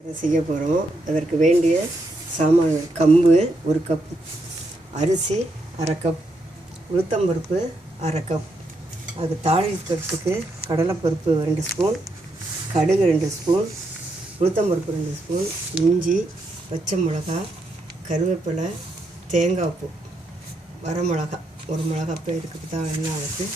செய்ய போகிறோம். அதற்கு வேண்டிய சாமான்கள்: கம்பு 1 கப், அரிசி 1/2 கப், உளுத்தம்பருப்பு 1/2 கப், அது தாளிக்கிறதுக்கு கடலைப்பருப்பு 2 ஸ்பூன், கடுகு 2 ஸ்பூன், உளுத்தம்பருப்பு 2 ஸ்பூன், இஞ்சி, பச்சை மிளகா, கருவேப்பிலை, தேங்காய் பூ, வரமிளகா 1 மிளகா பேருக்கு தான் எண்ணெய் ஊற்றி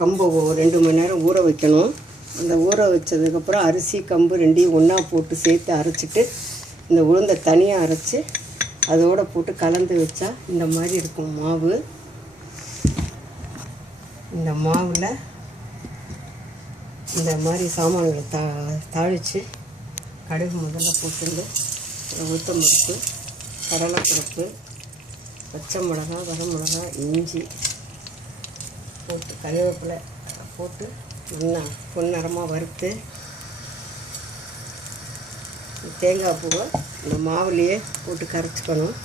கம்பை 2 மணி நேரம் ஊற வைக்கணும். அந்த ஊற வச்சதுக்கப்புறம் அரிசி கம்பு 2ஐயும் ஒன்றா போட்டு சேர்த்து அரைச்சிட்டு இந்த உளுந்தை தனியாக அரைச்சி அதோடு போட்டு கலந்து வச்சா இந்த மாதிரி இருக்கும் மாவு. இந்த மாவில் இந்த மாதிரி சாமான்களை தாளித்து கடுகு முதல்ல போட்டுருந்து உளுத்தம்பருப்பு, கடலைப்பருப்பு, பச்சை மிளகா, வரமிளகா, இஞ்சி போட்டு கருவேப்பிலை போட்டு நல்லா பொன்னிறமாக வறுத்து தேங்காய் பூவை இந்த மாவுலேயே போட்டு கரைச்சிக்கணும்.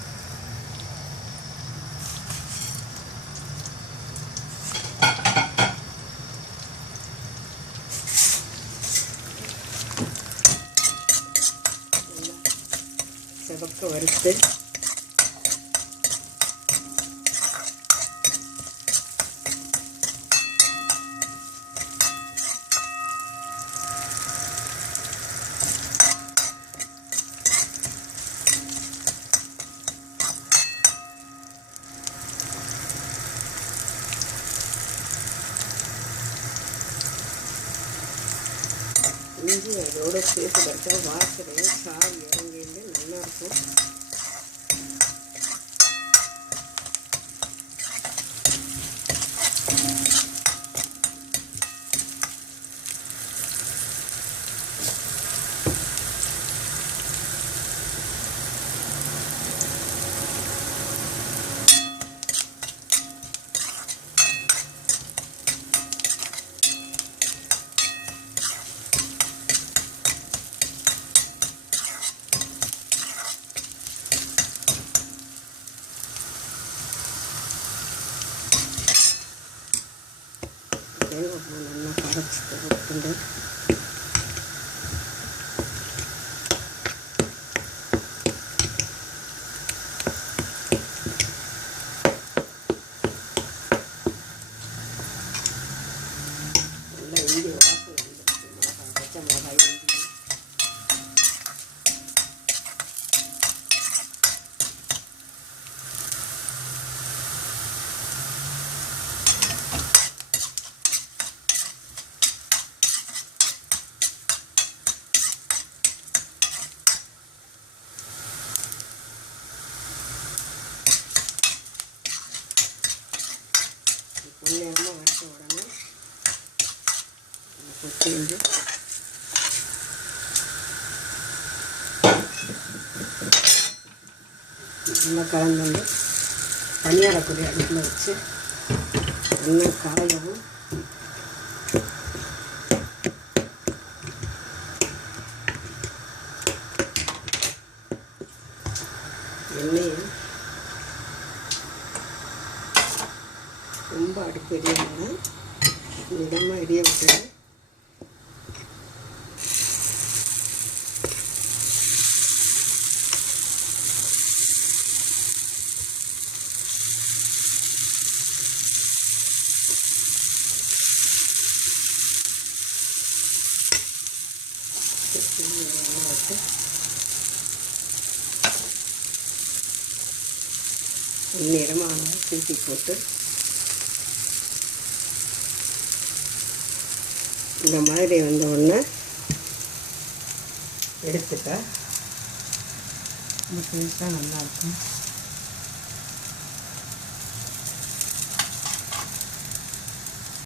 செவக்க வறுத்து இஞ்சி அதோடு சேர்த்து வச்சா வாசனையும் சாறு இறங்கிட்டு நல்லாயிருக்கும். நல்லா கரைச்சி விட்டுண்டு நல்லா இஞ்சி வாசம் மிளகாய், பச்சை மிளகாய், இஞ்சி பொன்னிறமாக வறுத்த உடனே கொத்திருந்து நல்லா கலந்து வந்து தனியாரக்கூடிய அடுப்பில் வச்சு எண்ணெய் காயவும் எண்ணெயை ரொம்ப அடுப்பு எரியாமல் மிதமாக எரிய விட்டு நேரமாக திருப்பி போட்டு இந்த மாதிரி வந்த உடனே எடுத்துட்டா ரொம்ப டேஸ்ட்டாக நல்லாயிருக்கும்.